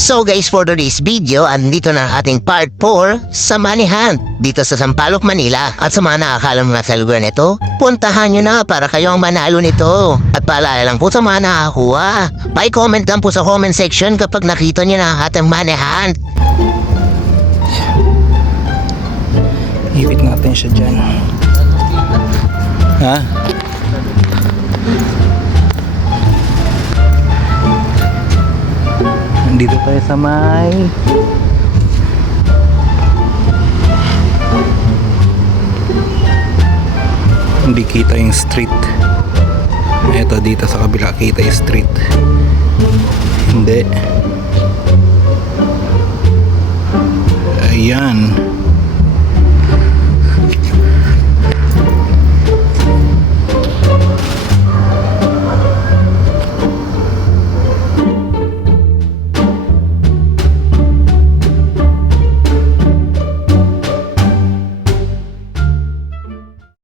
So guys, for today's video, andito na ang ating part 4 sa Money Hunt dito sa Sampaloc, Manila. At sa mga nakakalam na sa lugar nito, puntahan nyo na para kayo ang manalo nito. At paalala lang po sa mga nakakuha, pa-comment lang po sa comment section kapag nakita nyo na ang ating Money Hunt. Ipit natin siya dyan. Ha? Nandito tayo sa may hindi kita yung street. Ito dito sa kabila kita yung street. Hindi. Ayan.